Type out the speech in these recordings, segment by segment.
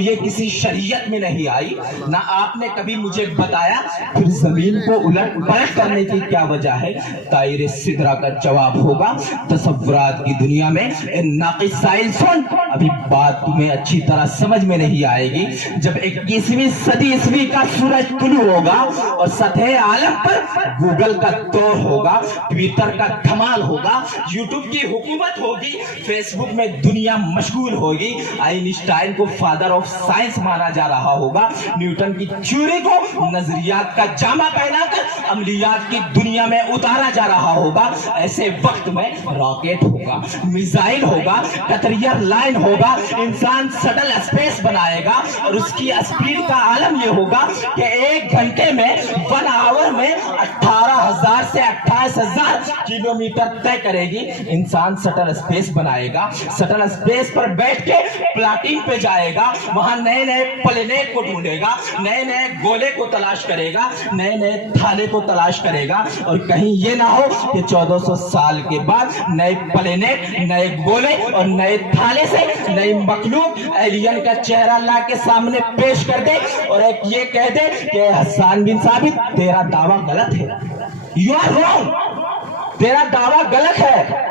یہ کسی شریعت میں نہیں آئی، نہ آپ نے کبھی مجھے بتایا پھر زمین کو الٹ پلٹ کرنے کی کیا وجہ ہے۔ طائر سدرا کا جواب ہوگا تصورات کی دنیا میں ناقص سائل سن، ابھی بات تمہیں اچھی طرح سمجھ میں نہیں آئے گی۔ جب 21ویں صدی عیسوی کا سورج طلوع ہوگا اور سطح عالم پر گوگل کا دور ہوگا، ٹویٹر کا دھمال ہوگا، یوٹیوب کی حکومت ہوگی، فیس بک میں دنیا مشغول ہوگی، آئنسٹائن کو فادر آف سائنس مانا جا رہا ہوگا، نیوٹن کی تھیوری کو نظریات کا جامع پہنا کر عملیات کی دنیا میں اتارا جا رہا ہوگا، ایسے وقت میں راکٹ ہوگا، میزائل ہوگا، قطریہ لائن ہوگا، انسان سٹل اسپیس بنائے گا اور اس کی اسپیڈ کا عالم یہ ہوگا کہ 1 گھنٹے میں 1 آور میں 18,000 سے 28,000 کلومیٹر طے کرے گی۔ انسان سٹل اسپیس بنائے گا، سٹل اسپیس پر بیٹھ کے پلاٹنگ پہ جائے گا، وہاں نئے نئے پلینیٹ کو ڈھونڈے گا، نئے نئے گولے کو تلاش کرے گا، نئے نئے تھالے کو تلاش کرے گا، اور کہیں یہ نہ ہو کہ 1400 سال کے بعد نئے پلینیٹ، نئے گولے اور نئے تھالے سے نئی مخلوق ایلین کا چہرہ لا کے سامنے پیش کر دے اور ایک یہ کہہ دے کہ حسان بن ثابت تیرا دعویٰ غلط ہے، یو آر رانگ، تیرا دعویٰ غلط ہے،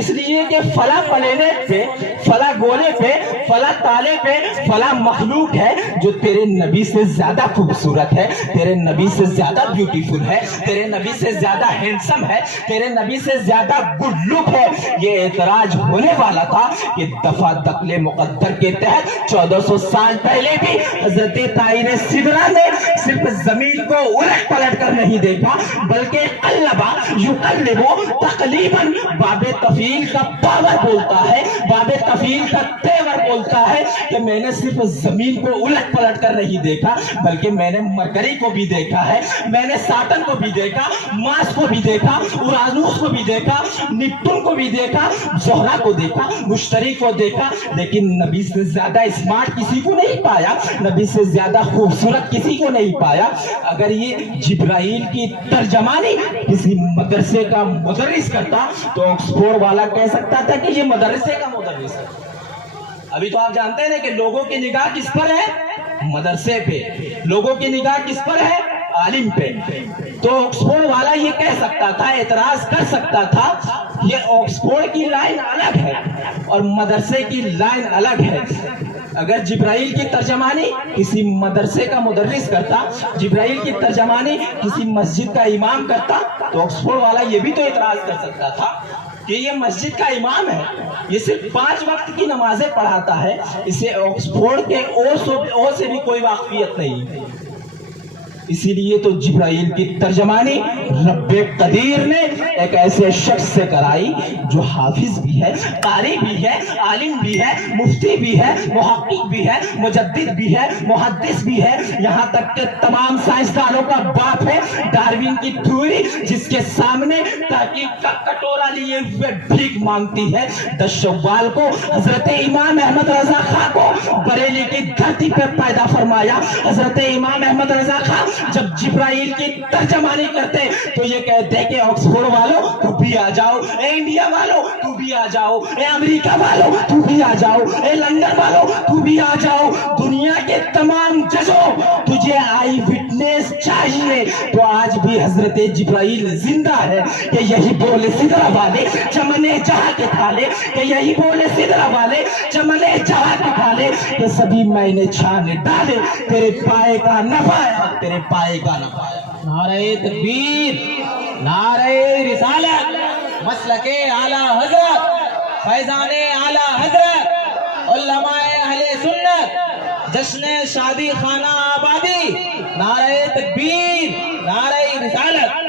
اس لیے کہ فلاں پلینیٹ پہ، فلاں گولے پہ، فلاں تالے پہ فلاں مخلوق ہے جو تیرے نبی سے زیادہ خوبصورت ہے، تیرے نبی سے زیادہ بیوٹیفل ہے، تیرے نبی سے زیادہ ہینڈسم ہے، تیرے نبی سے زیادہ گڈ لک ہے۔ یہ اعتراض ہونے والا تھا کہ دفعہ دقل مقدر کے تحت 1400 سال پہلے بھی حضرت طائر سدرا نے صرف زمین کو الٹ پلٹ کر نہیں دیکھا بلکہ قلبا یقلبو تقلیباً باب تفعیل کا پاور بولتا ہے، باب تفعیل کا تیور بولتا ہے کہ میں نے صرف زمین کو الٹ پلٹ کر نہیں دیکھا بلکہ میں نے مرکری کو بھی دیکھا ہے، میں نے ساٹن کو بھی دیکھا، مارس کو بھی دیکھا، اورانوس کو بھی دیکھا، نیپٹون کو بھی دیکھا، زہرہ کو دیکھا، مشتری کو دیکھا، لیکن نبی سے زیادہ اسمارٹ کسی کو نہیں پایا، نبی سے زیادہ خوبصورت کسی کو نہیں پایا۔ اگر یہ جبرائیل کی ترجمانی کسی مدرسے کا مدرس کرتا تو آکسفورڈ والا کہہ سکتا تھا کہ یہ مدرسے کا مدرس ہے۔ ابھی تو آپ جانتے ہیں کہ لوگوں کی نگاہ کس پر ہے؟ مدرسے پہ۔ لوگوں کی نگاہ کس پر ہے؟ عالم پہ۔ تو آکسفورڈ والا یہ کہہ سکتا تھا، اعتراض کر سکتا تھا، یہ آکسفورڈ کی لائن الگ ہے اور مدرسے کی لائن الگ ہے۔ اگر جبرائیل کی ترجمانی کسی مدرسے کا مدرس کرتا، جبرائیل کی ترجمانی کسی مسجد کا امام کرتا تو آکسفورڈ والا یہ بھی تو اعتراض کر سکتا تھا کہ یہ مسجد کا امام ہے، یہ صرف 5 وقت کی نمازیں پڑھاتا ہے، اسے آکسفورڈ کے او سے بھی کوئی واقفیت نہیں۔ اسی لیے تو جبرائیل کی ترجمانی رب قدیر نے ایک ایسے شخص سے کرائی جو حافظ بھی ہے، قاری بھی ہے، عالم بھی ہے، مفتی بھی ہے، محقق بھی ہے، مجدد بھی ہے، محدث بھی ہے، یہاں تک کہ تمام سائنسدانوں کا باپ ہے۔ ڈارون کی تھیوری جس کے سامنے تحقیق کا کٹورا لیے ہوئے بھیک مانگتی ہے۔ 10 شوال کو حضرت امام احمد رضا خان کو بریلی کی دھرتی پہ پیدا فرمایا۔ حضرت امام احمد رضا خان جب جبرائیل کی ترجمانی کرتے تو یہ کہتے کہ آکسفورڈ والوں تو بھی آ جاؤ، اے انڈیا والوں تو بھی آ جاؤ، اے امریکہ والوں تو بھی آ جاؤ، اے لندن والوں تو بھی آ جاؤ، دنیا کے تمام ججوں تجھے آئی وٹنس چاہیے۔ تو آج بھی حضرت جبرائیل زندہ ہے کہ یہی بولے سدرا والے چمنے جہاں کے تھالے، کہ یہی بولے سدرا والے چمنے جہاں کے تھالے، کہ سبھی میں نے چھانے ڈالے، تیرے پائے کا نہ پایا، تیرے پائے کا نہ پایا۔ نعرہ تکبیر، نعرہ رسالت، مسلک اعلی حضرت، فیضان اعلی حضرت، علماء اہل سنت، جشن شادی خانہ آبادی، نعرہ تکبیر، نعرہ رسالت۔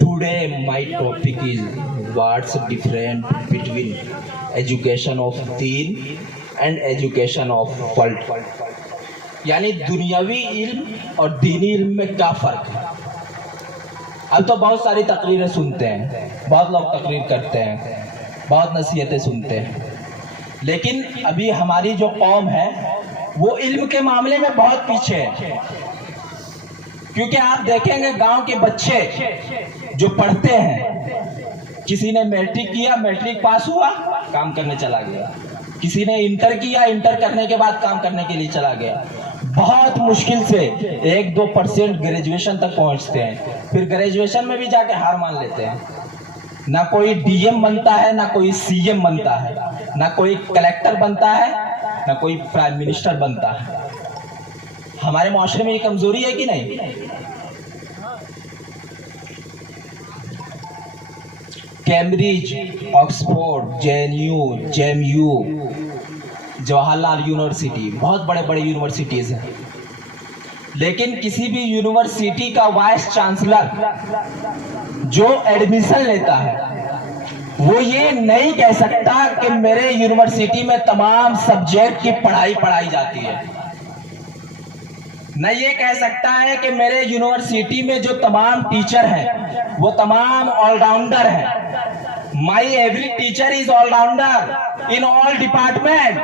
Today my topic is what's different between education of deen and education of world، یعنی دنیاوی علم اور دینی علم میں کیا فرق ہے۔ اب تو بہت ساری تقریریں سنتے ہیں، بہت لوگ تقریر کرتے ہیں، بہت نصیحتیں سنتے ہیں، لیکن ابھی ہماری جو قوم ہے وہ علم کے معاملے میں بہت پیچھے ہے۔ کیونکہ آپ دیکھیں گے گاؤں کے بچے جو پڑھتے ہیں، کسی نے میٹرک کیا، میٹرک پاس ہوا، کام کرنے چلا گیا، किसी ने इंटर किया, इंटर करने के बाद काम करने के लिए चला गया। बहुत मुश्किल से 1-2% ग्रेजुएशन तक पहुंचते हैं, फिर ग्रेजुएशन में भी जाके हार मान लेते हैं। ना कोई डीएम बनता है, ना कोई सीएम बनता है, ना कोई कलेक्टर बनता है, ना कोई प्राइम मिनिस्टर बनता है। हमारे मुआशरे में ये कमजोरी है कि नहीं? Cambridge, Oxford, JNU, JMU, Jawaharlal university, बहुत बड़े बड़े यूनिवर्सिटीज हैं, लेकिन किसी भी यूनिवर्सिटी का वाइस चांसलर जो एडमिशन लेता है वो ये नहीं कह सकता कि मेरे यूनिवर्सिटी में तमाम सब्जेक्ट की पढ़ाई जाती है। न ये कह सकता है कि मेरे यूनिवर्सिटी में जो तमाम टीचर हैं वो तमाम ऑलराउंडर हैं। My every teacher is allrounder in all department.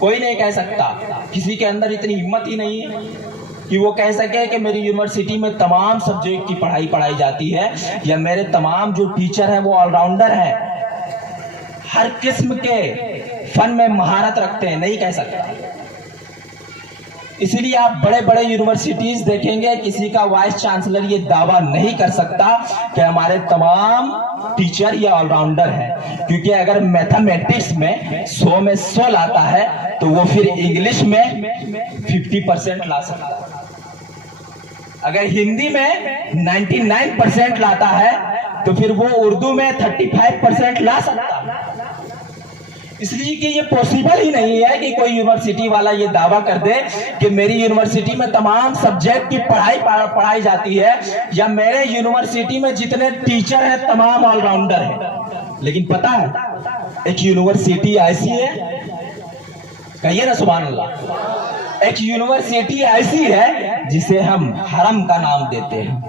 कोई नहीं कह सकता, किसी के अंदर इतनी हिम्मत ही नहीं है कि वो कह सके कि मेरी यूनिवर्सिटी में तमाम सब्जेक्ट की पढ़ाई जाती है, या मेरे तमाम जो टीचर हैं वो ऑलराउंडर हैं, हर किस्म के फन में महारत रखते हैं। नहीं कह सकता। इसीलिए आप बड़े बड़े यूनिवर्सिटीज देखेंगे, किसी का वाइस चांसलर ये दावा नहीं कर सकता कि हमारे तमाम टीचर ये ऑलराउंडर हैं, क्योंकि अगर मैथमेटिक्स में 100 में 100 लाता है तो वो फिर इंग्लिश में 50% ला सकता है। अगर हिंदी में 99% लाता है तो फिर वो उर्दू में 35% ला सकता है। इसलिए कि ये पॉसिबल ही नहीं है कि कोई यूनिवर्सिटी वाला ये दावा कर दे कि मेरी यूनिवर्सिटी में तमाम सब्जेक्ट की पढ़ाई जाती है, या मेरे यूनिवर्सिटी में जितने टीचर हैं तमाम ऑलराउंडर हैं। लेकिन पता है, एक यूनिवर्सिटी ऐसी है, कहिए ना सुभान अल्लाह, एक यूनिवर्सिटी ऐसी है जिसे हम हरम का नाम देते हैं।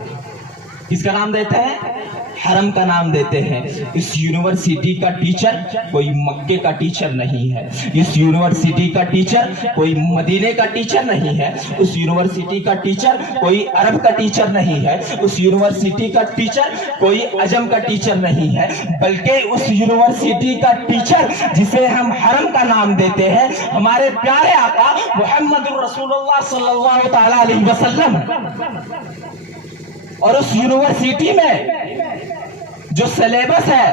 किसका नाम देते हैं? हरम का नाम देते हैं। इस यूनिवर्सिटी का टीचर कोई मक्के का टीचर नहीं है, इस यूनिवर्सिटी का टीचर कोई मदीने का टीचर नहीं है, उस यूनिवर्सिटी का टीचर कोई अरब का टीचर नहीं है, उस यूनिवर्सिटी का टीचर कोई अजम का टीचर नहीं है, बल्कि उस यूनिवर्सिटी का टीचर जिसे हम हरम का नाम देते हैं, हमारे प्यारे आका मुहम्मदुर रसूलुल्लाह सल्लल्लाहु तआला अलैहि वसल्लम। और उस यूनिवर्सिटी में जो सिलेबस है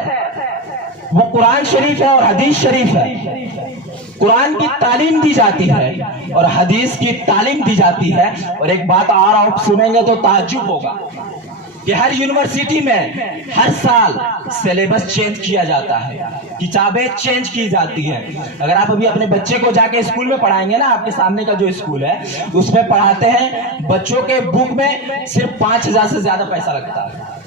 वो कुरान शरीफ है और हदीस शरीफ है। कुरान की तालीम दी जाती है और हदीस की तालीम दी जाती है। और एक बात और आप सुनेंगे तो ताज्जुब होगा कि हर यूनिवर्सिटी में हर साल सिलेबस चेंज किया जाता है, किताबें चेंज की जाती हैं। अगर आप अभी अपने बच्चे को जाके स्कूल में पढ़ाएंगे ना, आपके सामने का जो स्कूल है उसमें पढ़ाते हैं, बच्चों के बुक में सिर्फ 5,000 से ज्यादा पैसा लगता है।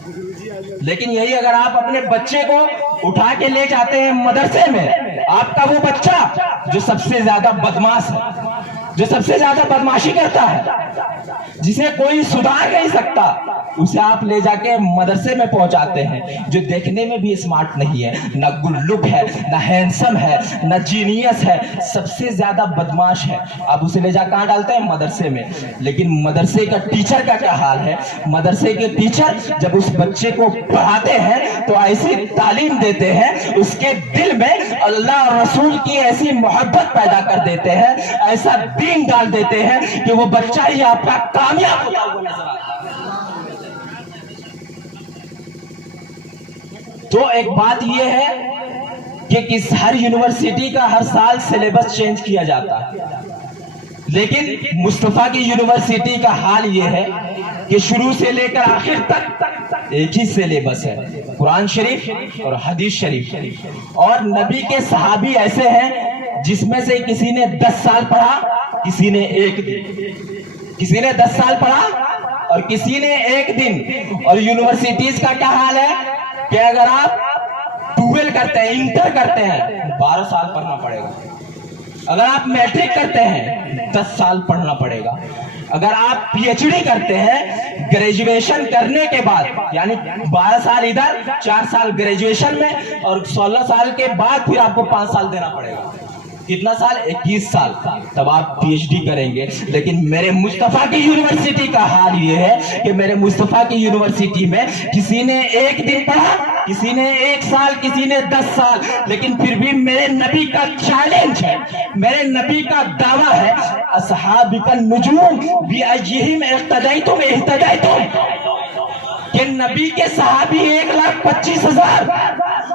लेकिन यही अगर आप अपने बच्चे को उठा के ले जाते हैं मदरसे में, आपका वो बच्चा जो सबसे ज्यादा बदमाश है, जो सबसे ज्यादा बदमाशी करता है, जिसे कोई सुधार नहीं सकता, उसे आप ले जाके मदरसे में पहुंचाते हैं, जो देखने में भी स्मार्ट नहीं है, ना गुल्लुक है, ना हैंडसम है, ना जीनियस है, सबसे ज्यादा बदमाश है। आप उसे ले जा कहां डालते हैं? मदरसे में। लेकिन मदरसे का टीचर का क्या हाल है? मदरसे के टीचर जब उस बच्चे को पढ़ाते हैं तो ऐसी तालीम देते हैं, उसके दिल में अल्लाह और रसूल की ऐसी मोहब्बत पैदा कर देते हैं, ऐसा दीन डाल देते हैं कि वो बच्चा ही आपका कामयाब होता हुआ नजर आता है। तो एक बात यह है कि किस हर यूनिवर्सिटी का हर साल सिलेबस चेंज किया जाता है, लेकिन मुस्तफा की यूनिवर्सिटी का हाल यह है कि शुरू से लेकर आखिर तक एक ही सिलेबस है, कुरान शरीफ और हदीस शरीफ। और नबी के सहाबी ऐसे हैं जिसमें से किसी ने 10 साल पढ़ा, किसी ने 1 दिन, किसी ने 10 साल पढ़ा और किसी ने 1 दिन। और यूनिवर्सिटीज का क्या हाल है कि अगर आप 12 करते हैं, इंटर करते हैं, 12 साल पढ़ना पड़ेगा। अगर आप मैट्रिक करते हैं 10 साल पढ़ना पड़ेगा। अगर आप पीएचडी करते हैं, ग्रेजुएशन करने के बाद, यानी 12 साल इधर, 4 साल ग्रेजुएशन में, और 16 साल के बाद फिर आपको 5 साल देना पड़ेगा। कितना साल? 21 साल, तब आप पीएचडी करेंगे। लेकिन मेरे मुस्तफा की यूनिवर्सिटी का हाल ये है कि मेरे मुस्तफा की यूनिवर्सिटी में किसी ने 1 दिन पढ़ा, کسی نے 1 سال، کسی نے 10 سال، لیکن پھر بھی میرے نبی کا چیلنج ہے، میرے نبی کا دعویٰ ہے، اصحابک النجوم بأیہم اقتدیتم اہتدیتم، کہ نبی کے صحابی 1,25,000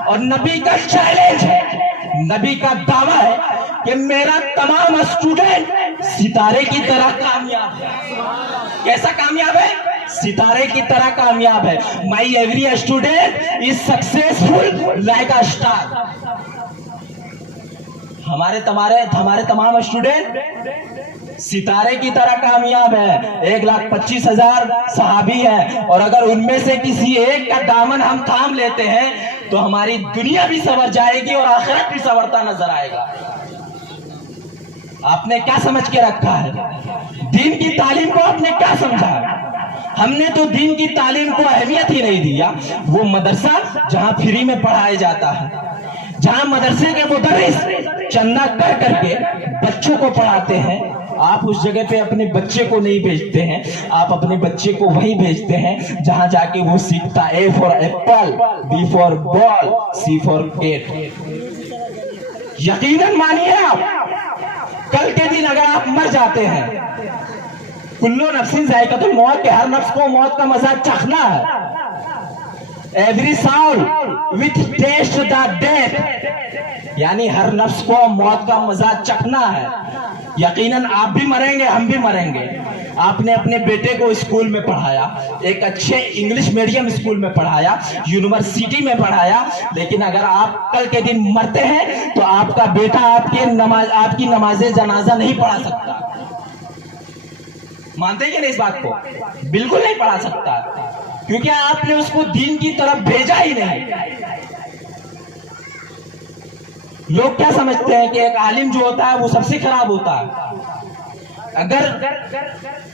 اور نبی کا چیلنج ہے، نبی کا دعویٰ ہے کہ میرا تمام اسٹوڈنٹ ستارے کی طرح کامیاب ہے۔ کیسا کامیاب ہے؟ ستارے کی طرح کامیاب ہے۔ My every student is successful like a star. ہمارے تمام اسٹوڈنٹ ستارے کی طرح کامیاب ہے۔ 1,25,000 صحابی ہے، اور اگر ان میں سے کسی ایک کا دامن ہم تھام لیتے ہیں تو ہماری دنیا بھی سنور جائے گی اور آخرت بھی سنورتا نظر آئے گا۔ آپ نے کیا سمجھ کے رکھا ہے؟ دین کی تعلیم کو آپ نے کیا سمجھا ہے؟ ہم نے تو دین کی تعلیم کو اہمیت ہی نہیں دیا۔ وہ مدرسہ جہاں فری میں پڑھایا جاتا ہے، جہاں مدرسے کے مدرس چندہ کر کے بچوں کو پڑھاتے ہیں، آپ اس جگہ پہ اپنے بچے کو نہیں بھیجتے ہیں، آپ اپنے بچے کو وہی بھیجتے ہیں جہاں جا کے وہ سیکھتا A for apple, B for ball, C for cat. یقیناً مانیے آپ، کل کے دن اگر آپ مر جاتے ہیں، کلو نفس ذائقۃ الموت، کہ ہر نفس کو موت کا مزہ چکھنا ہے، every Saul with test the death, یعنی ہر نفس کو موت کا مزہ چکھنا ہے۔ یقیناً آپ بھی مریں گے، ہم بھی مریں گے۔ آپ نے اپنے بیٹے کو اسکول میں پڑھایا، ایک اچھے انگلش میڈیم اسکول میں پڑھایا، یونیورسٹی میں پڑھایا، لیکن اگر آپ کل کے دن مرتے ہیں تو آپ کا بیٹا آپ کی نماز جنازہ نہیں پڑھا سکتا۔ مانتے ہیں کہ نہیں اس بات کو؟ بالکل نہیں پڑھا سکتا، کیونکہ آپ نے اس کو دین کی طرف بھیجا ہی نہیں۔ لوگ کیا سمجھتے ہیں کہ ایک عالم جو ہوتا ہے وہ سب سے خراب ہوتا ہے۔ اگر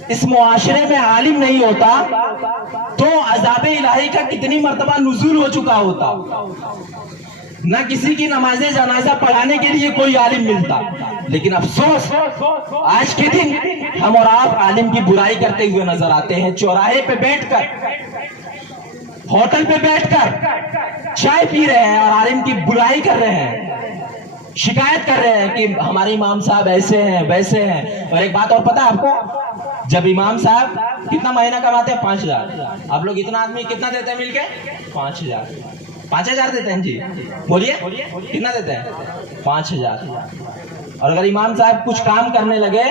اس معاشرے میں عالم نہیں ہوتا تو عذاب الہی کا کتنی مرتبہ نزول ہو چکا ہوتا، نہ کسی کی نماز جنازہ پڑھانے کے لیے کوئی عالم ملتا۔ لیکن افسوس، آج کے دن ہم اور آپ عالم کی برائی کرتے ہوئے نظر آتے ہیں۔ چوراہے پہ بیٹھ کر، ہوٹل پہ بیٹھ کر چائے پی رہے ہیں اور عالم کی برائی کر رہے ہیں، شکایت کر رہے ہیں کہ ہمارے امام صاحب ایسے ہیں ویسے ہیں۔ اور ایک بات اور پتہ ہے آپ کو، جب امام صاحب کتنا مہینہ کماتے ہیں؟ 5,000۔ آپ لوگ اتنا آدمی کتنا دیتے ہیں مل کے؟ 5,000۔ 5,000 دیتے ہیں جی؟ بولیے کتنا دیتے ہیں؟ 5,000۔ اور اگر امام صاحب کچھ کام کرنے لگے،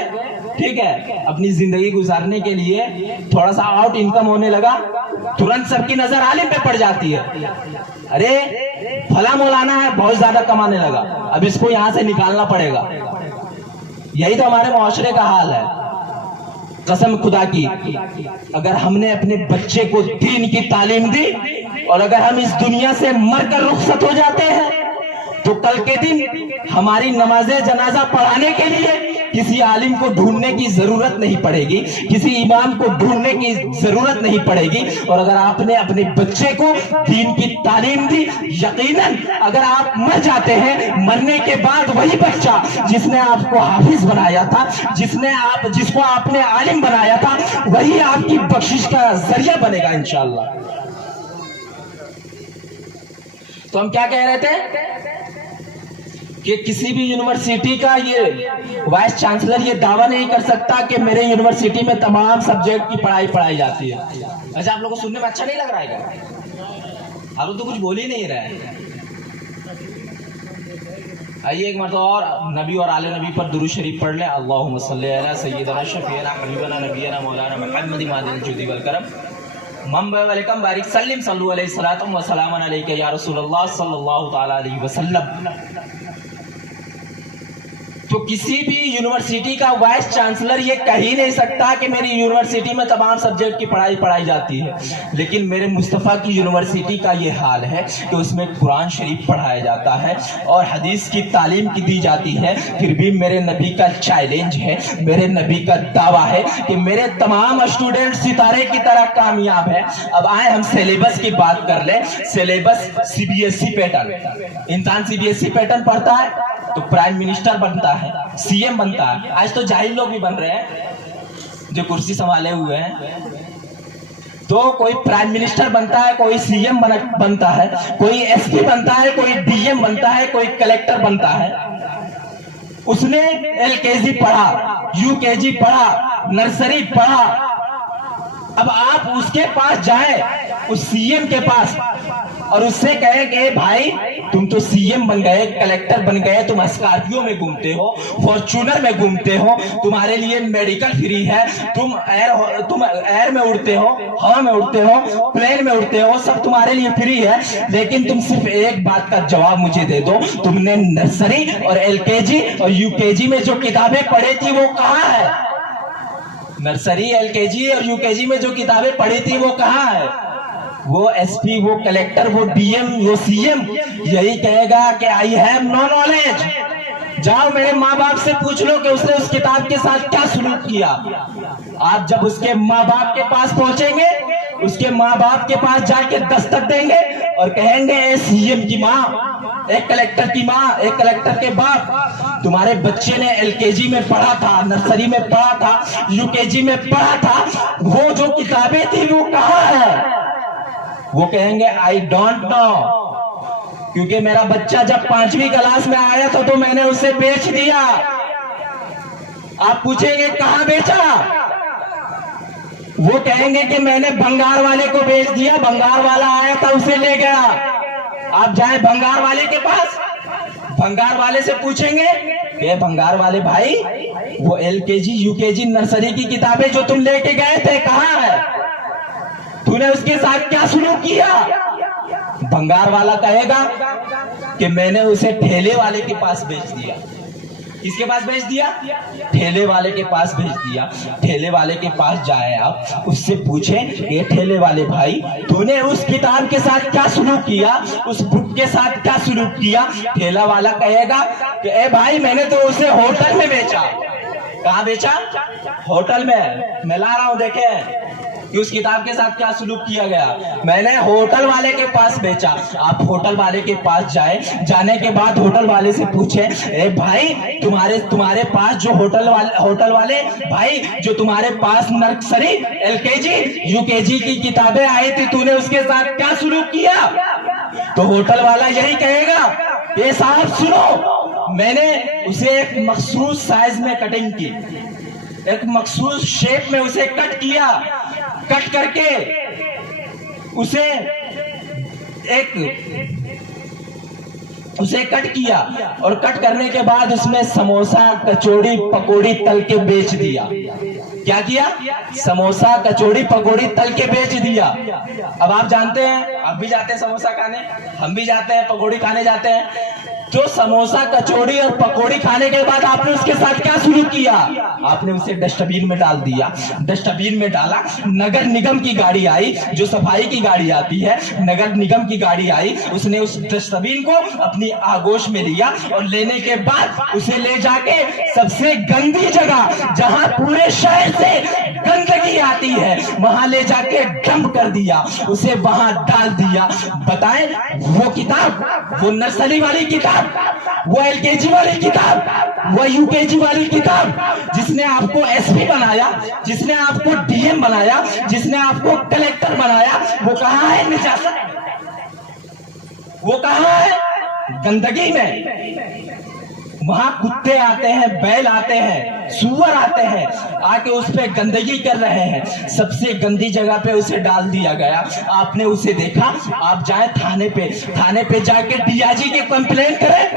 ٹھیک ہے، اپنی زندگی گزارنے کے لیے تھوڑا سا آؤٹ انکم ہونے لگا، ترنت سب کی نظر عالم پہ پڑ جاتی ہے۔ ارے فلاں مولانا ہے، بہت زیادہ کمانے لگا، اب اس کو یہاں سے نکالنا پڑے گا۔ یہی تو ہمارے معاشرے کا حال ہے۔ قسم خدا کی، اگر ہم نے اپنے بچے کو دین کی تعلیم دی اور اگر ہم اس دنیا سے مر کر رخصت ہو جاتے ہیں تو کل کے دن ہماری نماز جنازہ پڑھانے کے لیے کسی عالم کو ڈھونڈنے کی ضرورت نہیں پڑے گی، کسی امام کو ڈھونڈنے کی ضرورت نہیں پڑے گی۔ اور اگر آپ نے اپنے بچے کو دین کی تعلیم دی، یقیناً اگر آپ مر جاتے ہیں، مرنے کے بعد وہی بچہ جس نے آپ کو حافظ بنایا تھا، جس کو آپ نے عالم بنایا تھا، وہی آپ کی بخشش کا ذریعہ بنے گا انشاءاللہ۔ تو ہم کیا کہہ رہے تھے کہ کسی بھی یونیورسٹی کا یہ وائس چانسلر یہ دعویٰ نہیں کر سکتا کہ میرے یونیورسٹی میں تمام سبجیکٹ کی پڑھائی جاتی ہے۔ ایسا آپ لوگوں کو سننے میں اچھا نہیں لگ رہا ہے کیا؟ آپ تو کچھ بول ہی نہیں رہے۔ آئیے ایک مرتبہ اور نبی اور آل نبی پر درود شریف پڑھ لیں۔ اللہم صلی علی سیدنا شفیعنا حبیبنا نبینا مولانا محمد مادن الجود والکرم منبع وعلیکم بارک سلم صلو علیہ الصلاۃ والسلام علیک یا رسول اللہ صلی اللہ تعالی علیہ وسلم۔ تو کسی بھی یونیورسٹی کا وائس چانسلر یہ کہہ ہی نہیں سکتا کہ میری یونیورسٹی میں تمام سبجیکٹ کی پڑھائی جاتی ہے، لیکن میرے مصطفیٰ کی یونیورسٹی کا یہ حال ہے کہ اس میں قرآن شریف پڑھایا جاتا ہے اور حدیث کی تعلیم کی دی جاتی ہے۔ پھر بھی میرے نبی کا چیلنج ہے، میرے نبی کا دعویٰ ہے کہ میرے تمام اسٹوڈنٹ ستارے کی طرح کامیاب ہے۔ اب آئیں ہم سلیبس کی بات کر لیں۔ سلیبس CBSE پیٹرن، انسان CBSE پیٹرن پڑھتا ہے تو پرائم منسٹر بنتا ہے، CM بنتا ہے۔ آج تو جاہل لوگ بھی بن رہے ہیں جو کرسی سنبھالے ہوئے ہیں۔ तो कोई प्राइम मिनिस्टर बनता है, कोई सीएम बनता है, कोई एसपी बनता है, कोई डीएम बनता है, कोई कलेक्टर बनता है। उसने एलकेजी पढ़ा, यूकेजी पढ़ा, नर्सरी पढ़ा। अब आप उसके पास जाए, उस सीएम के पास, और उससे कहे कि भाई तुम तो सीएम बन गए, कलेक्टर बन गए, तुम स्कॉर्पियो में घूमते हो, फॉर्च्यूनर में घूमते हो, तुम्हारे लिए मेडिकल फ्री है, तुम एयर में उड़ते हो, हवा में उड़ते हो, प्लेन में उड़ते हो, सब तुम्हारे लिए फ्री है, लेकिन तुम सिर्फ एक बात का जवाब मुझे दे दो, तुमने नर्सरी और एलकेजी और यूकेजी में जो किताबें पढ़ी थी वो कहाँ है? नर्सरी, एलकेजी और यूकेजी में जो किताबें पढ़ी थी वो कहाँ है? वो एसपी, वो कलेक्टर, वो डीएम, वो सीएम यही कहेगा कि आई हैव नो नॉलेज। जाओ मेरे माँ बाप से पूछ लो कि उसने उस किताब के साथ क्या सलूक किया। आप जब उसके माँ बाप के पास पहुंचेंगे, उसके माँ बाप के पास जाके दस्तक देंगे और कहेंगे ए सीएम की माँ, एक कलेक्टर की माँ, एक कलेक्टर के बाप, तुम्हारे बच्चे ने एलकेजी में पढ़ा था, नर्सरी में पढ़ा था, यूकेजी में पढ़ा था, वो जो किताबें थी वो कहाँ है? वो कहेंगे आई डोंट नो, क्योंकि मेरा बच्चा जब 5वीं क्लास में आया था तो मैंने उसे बेच दिया। आप पूछेंगे कहाँ बेचा? वो कहेंगे कि मैंने भंगार वाले को बेच दिया, भंगार वाला आया था उसे ले गया। आप जाए भंगार वाले के पास, भंगार वाले से पूछेंगे कि भंगार वाले भाई वो एलकेजी, यूकेजी, नर्सरी की किताबें जो तुम लेके गए थे कहाँ है? तूने उसके साथ क्या सलूक किया? भंगार वाला कहेगा कि मैंने उसे ठेले वाले के पास बेच दिया। किसके पास बेच दिया? ठेले वाले के पास बेच दिया। ठेले वाले के पास जाए आप, उससे पूछें कि ठेले वाले भाई तूने उस किताब के साथ क्या सलूक किया, उस बुक के साथ क्या सलूक किया? ठेला वाला कहेगा कि ए भाई मैंने तो उसे होटल में बेचा। कहाँ बेचा? होटल में। मैं ला रहा हूँ, देखें कि उस किताब के साथ क्या सलूक किया गया। मैंने होटल वाले के पास बेचा। आप होटल वाले के पास जाए, जाने के बाद होटल वाले से पूछे ए भाई तुम्हारे पास जो होटल वाले भाई जो तुम्हारे पास नर्सरी, एलकेजी, यूकेजी की किताबें आई थी, तूने उसके साथ क्या सलूक किया? तो होटल वाला यही कहेगा ये साहब सुनो, मैंने उसे एक मखसूस साइज में कटिंग की, एक मखसूस शेप में उसे कट किया, कट करके उसे कट किया और कट करने के बाद उसमें समोसा, कचौड़ी, पकौड़ी तल के बेच दिया। क्या किया? समोसा, कचौड़ी, पकौड़ी तल के बेच दिया। अब आप जानते हैं, आप भी जाते हैं समोसा खाने, हम भी जाते हैं, पकौड़ी खाने जाते हैं। तो समोसा, कचौड़ी और पकौड़ी खाने के बाद आपने उसके साथ क्या शुरू किया? आपने उसे डस्टबिन में डाल दिया। डस्टबिन में डाला, नगर निगम की गाड़ी आई, जो सफाई की गाड़ी आती है, नगर निगम की गाड़ी आई, उसने उस डस्टबिन को अपनी आगोश में लिया और लेने के बाद उसे ले जाके सबसे गंदी जगह जहां पूरे शहर से गंदगी आती है वहां ले जाके डंप कर दिया, उसे वहां डाल दिया। बताएं वो किताब, वो नर्सरी वाली किताब, वो एलकेजी वाली किताब, वो यूकेजी वाली किताब जिसने आपको एसपी बनाया, जिसने आपको डीएम बनाया, जिसने आपको कलेक्टर बनाया, वो कहाँ है? निजात वो कहाँ है? गंदगी में। वहां कुत्ते आते हैं, बैल आते हैं, सुअर आते हैं, आके उस पे गंदगी कर रहे हैं। सबसे गंदी जगह पे उसे डाल दिया गया। आपने उसे देखा, आप जाए थाने पे जाके डीआईजी के कंप्लेंट करें।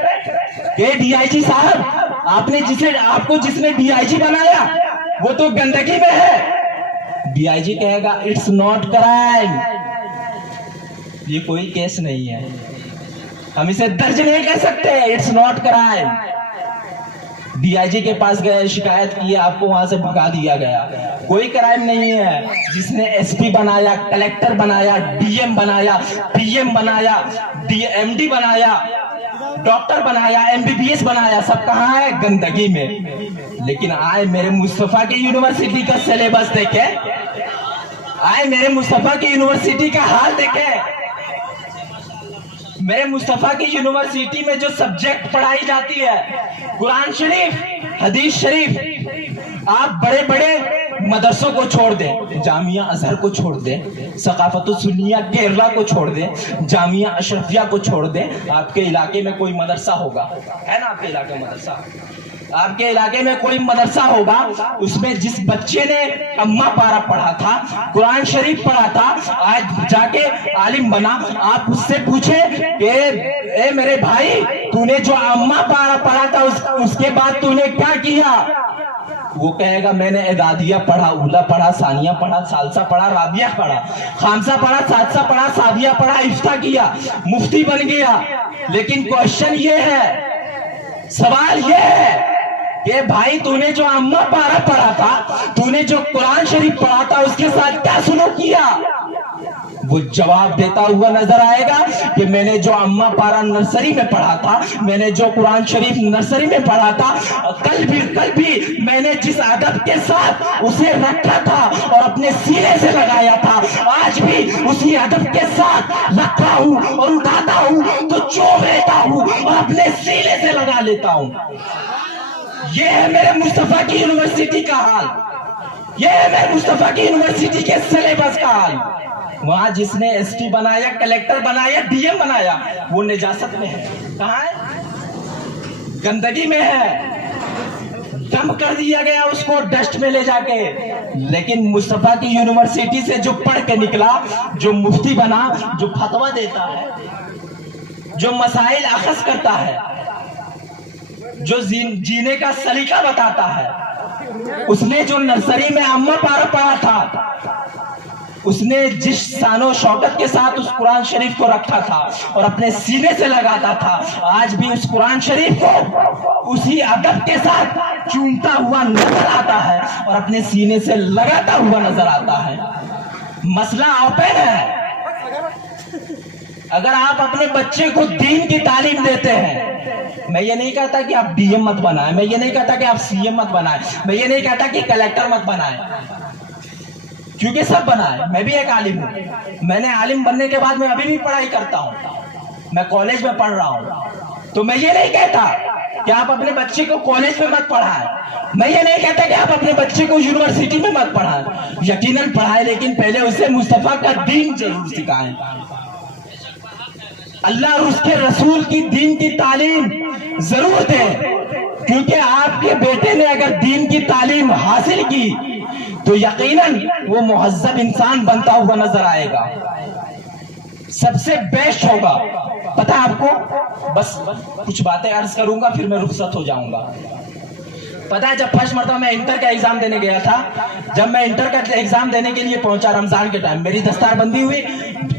ये डीआईजी साहब, आपको जिसने डीआईजी बनाया वो तो गंदगी में है। डीआईजी कहेगा इट्स नॉट क्राइम, ये कोई केस नहीं है, हम इसे दर्ज नहीं कर सकते, इट्स नॉट क्राइम। डीआईजी के पास गए, शिकायत की, आपको वहां से भगा दिया गया। कोई क्राइम नहीं है। जिसने एसपी बनाया, कलेक्टर बनाया, डीएम बनाया, पीएम बनाया, डीएमडी बनाया, डॉक्टर बनाया, एमबीबीएस बनाया, सब कहाँ है? गंदगी में। लेकिन आए मेरे मुस्तफा की यूनिवर्सिटी का सिलेबस देखे, आए मेरे मुस्तफा की यूनिवर्सिटी का हाल देखे। मेरे मुस्तफा की यूनिवर्सिटी में जो सब्जेक्ट पढ़ाई जाती है, कुरान शरीफ, हदीस शरीफ, आप बड़े बड़े मदरसों को छोड़ दें, जामिया अजहर को छोड़ दें, सकाफत सुन्निया केरला को छोड़ दें, जामिया अशरफिया को छोड़ दें, आपके इलाके में कोई मदरसा होगा, है ना? आपके इलाके में मदरसा, आपके इलाके में कोई मदरसा होगा, उसमें जिस बच्चे ने अम्मा पारा पढ़ा था, कुरान शरीफ पढ़ा था, आज जाके आलिम बना, आप उससे पूछे कि ए मेरे भाई, तूने जो अम्मा पारा पढ़ा था उसके बाद तूने क्या किया? वो कहेगा मैंने एदादिया पढ़ा, उला पढ़ा, सानिया पढ़ा, सालसा पढ़ा, राबिया पढ़ा, खामसा पढ़ा, सादसा पढ़ा, साबिया पढ़ा, इफ्ता किया, मुफ्ती बन गया। लेकिन क्वेश्चन ये है, सवाल ये है कि भाई तूने जो अम्मा पारा पढ़ा था, तूने जो कुरान शरीफ पढ़ा था, उसके साथ क्या सुलूक किया? वो जवाब देता हुआ नजर आएगा कि मैंने जो अम्मा पारा नर्सरी में पढ़ा था, मैंने जो कुरान शरीफ नर्सरी में पढ़ा था, कल भी मैंने जिस अदब के साथ उसे रखा था और अपने सीने से लगाया था, आज भी उसी अदब के साथ रखा हूं और उठाता हूं तो चूम लेता हूं और अपने सीने से लगा लेता हूं। ये है मेरे मुस्तफा की यूनिवर्सिटी का हाल, ये है मेरे मुस्तफा की यूनिवर्सिटी के सिलेबस का हाल। वहां जिसने एसटी बनाया, कलेक्टर बनाया, डीएम बनाया, वो निजासत में है। कहाँ है? गंदगी में है, डंप कर दिया गया उसको डस्ट में ले जाके। लेकिन मुस्तफा की यूनिवर्सिटी से जो पढ़ के निकला, जो मुफ्ती बना, जो फतवा देता है, जो मसाइल अखज़ करता है, जो जीने का सलीका बताता है, उसने जो नर्सरी में अम्मा पारा पढ़ा था, उसने जिस शानो शौकत के साथ उस कुरान शरीफ को रखा था और अपने सीने से लगाता था, आज भी उस कुरान शरीफ को उसी अदब के साथ चूमता हुआ नजर आता है और अपने सीने से लगाता हुआ नजर आता है। मसला ओपन है। अगर आप अपने बच्चे को दीन की तालीम देते हैं, मैं ये नहीं कहता कि आप डीएम मत बनाएं, मैं ये नहीं कहता कि आप सीएम मत बनाएं, मैं ये नहीं कहता कि कलेक्टर मत बनाएं, क्योंकि सब बना है। मैं भी एक आलिम हूँ, मैंने आलिम बनने के बाद मैं अभी भी पढ़ाई करता हूँ, मैं कॉलेज में पढ़ रहा हूँ। तो मैं ये नहीं कहता कि आप अपने बच्चे को कॉलेज में मत पढ़ाएं, मैं ये नहीं कहता कि आप अपने बच्चे को यूनिवर्सिटी में मत पढ़ाएं, यकीनन पढ़ाएं, लेकिन पहले उसे मुस्तफा का दीन जरूर सिखाएं। अल्लाह और उसके रसूल की दीन की तालीम जरूर दें, क्योंकि आपके बेटे ने अगर दीन की तालीम हासिल की तो यकीनन वो मुहज्जब इंसान बनता हुआ नजर आएगा, सबसे बेस्ट होगा। पता है आपको, बस कुछ बातें अर्ज करूंगा फिर मैं रुखसत हो जाऊंगा। पता है, जब फर्स्ट मरतबा मैं इंटर का एग्जाम देने गया था, जब मैं इंटर का एग्जाम देने के लिए पहुंचा, रमजान के टाइम मेरी दस्तार बंदी हुई,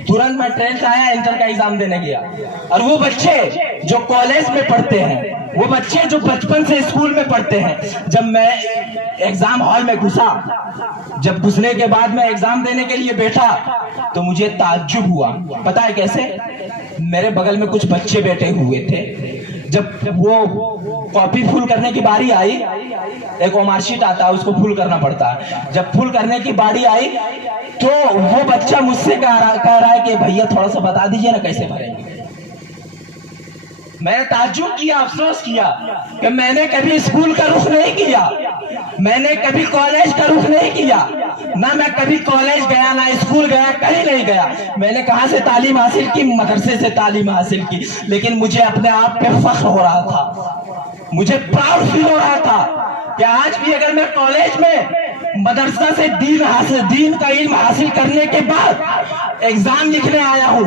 तुरंत मैं ट्रेन से आया, इंटर का एग्जाम देने गया। और वो बच्चे जो कॉलेज में पढ़ते हैं, वो बच्चे जो बचपन से स्कूल में पढ़ते हैं, जब मैं एग्जाम हॉल में घुसा, जब घुसने के बाद मैं एग्जाम देने के लिए बैठा, तो मुझे ताज्जुब हुआ। पता है कैसे? मेरे बगल में कुछ बच्चे बैठे हुए थे, जब वो कॉपी फुल करने की बारी आई, एक मार्कशीट आता है उसको फुल करना पड़ता है, जब फुल करने की बारी आई तो वो बच्चा मुझसे कह रहा है कि भैया थोड़ा सा बता दीजिए ना कैसे भरेंगे। मैंने ताज्जुब किया, अफसोस किया कि मैंने कभी स्कूल का रुख नहीं किया, मैंने कभी कॉलेज का रुख नहीं किया, ना मैं कभी कॉलेज गया ना स्कूल गया, कहीं नहीं गया। मैंने कहां से तालीम हासिल की? मदरसे से तालीम हासिल की। लेकिन मुझे अपने आप पे फख्र हो रहा था, मुझे प्राउड फील हो रहा था कि आज भी अगर मैं कॉलेज में मदरसा से दीन का इल्म हासिल करने के बाद एग्जाम लिखने आया हूं,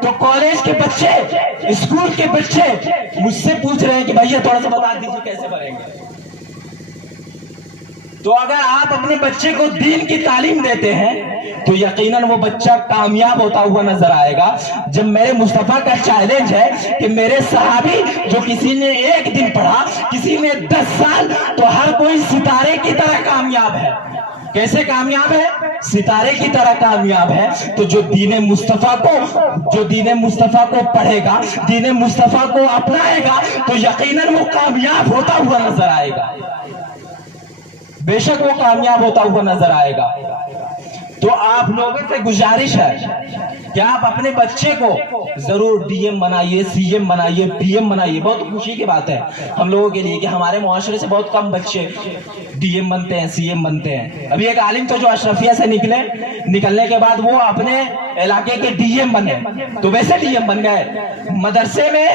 तो कॉलेज के बच्चे, स्कूल के बच्चे मुझसे पूछ रहे हैं कि भैया थोड़ा सा बता दीजिए कैसे भरेंगे। तो अगर आप अपने बच्चे को दीन की तालीम देते हैं तो यकीनन वो बच्चा कामयाब होता हुआ नजर आएगा। जब मेरे मुस्तफा का चैलेंज है कि मेरे सहाबी, जो किसी ने एक दिन पढ़ा, किसी ने 10 साल, तो हर कोई सितारे की तरह कामयाब है। कैसे कामयाब है? सितारे की तरह कामयाब है। तो जो दीन मुस्तफा को पढ़ेगा, दीन मुस्तफा को अपनाएगा, तो यकीनन वो कामयाब होता हुआ नजर आएगा, बेशक वो कामयाब होता हुआ नजर आएगा। तो تو آپ لوگوں سے گزارش ہے کہ آپ اپنے بچے کو ضرور ڈی ایم بنائیے, سی ایم بنائیے, پی ایم بنائیے. بہت خوشی کی بات ہے ہم لوگوں کے لیے کہ ہمارے معاشرے سے بہت کم بچے ڈی ایم بنتے ہیں, سی ایم بنتے ہیں. ابھی ایک عالم تو جو اشرفیہ سے نکلنے کے بعد وہ اپنے علاقے کے ڈی ایم بنے, تو ویسے ڈی ایم بن گئے. مدرسے میں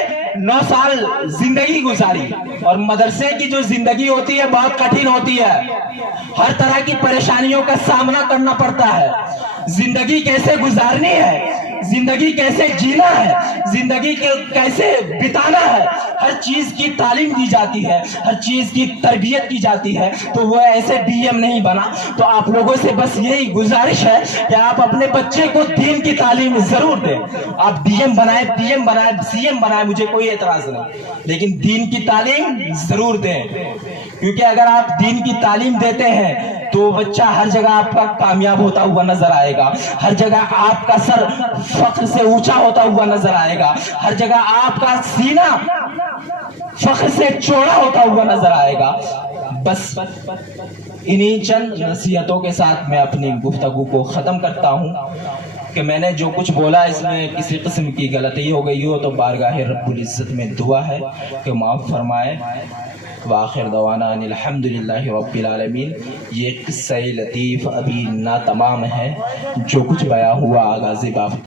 9 سال زندگی گزاری, اور مدرسے کی جو زندگی ہوتی ہے بہت کٹھن ہوتی ہے. ہر طرح کی پریشانیوں کا سامنا کرنا پڑتا ہے. زندگی کیسے گزارنی ہے, زندگی کیسے جینا ہے, زندگی کیسے بتانا ہے, ہر چیز کی تعلیم دی جاتی ہے, ہر چیز کی تربیت کی جاتی ہے. تو وہ ایسے ڈی ایم نہیں بنا. تو آپ لوگوں سے بس یہی گزارش ہے کہ آپ اپنے بچے کو دین کی تعلیم ضرور دیں. آپ ڈی ایم بنائیں, پی ایم بنائیں, سی ایم بنائیں, مجھے کوئی اعتراض نہیں, لیکن دین کی تعلیم ضرور دیں. کیونکہ اگر آپ دین کی تعلیم دیتے ہیں تو بچہ ہر جگہ آپ کا کامیاب ہوتا ہوا نظر آئے گا, ہر جگہ آپ کا سر فخر سے اونچا ہوتا ہوا نظر آئے گا, ہر جگہ آپ کا سینہ فخر سے چوڑا ہوتا ہوا نظر آئے گا. بس انہی چند نصیحتوں کے ساتھ میں اپنی گفتگو کو ختم کرتا ہوں کہ میں نے جو کچھ بولا اس میں کسی قسم کی غلطی ہو گئی ہو تو بارگاہ رب العزت میں دعا ہے کہ معاف فرمائے. وآخر دعوانا ان الحمدللہ رب العالمین. یہ قصہ لطیف ابھی ناتمام ہے, جو کچھ بیان ہوا آغاز باب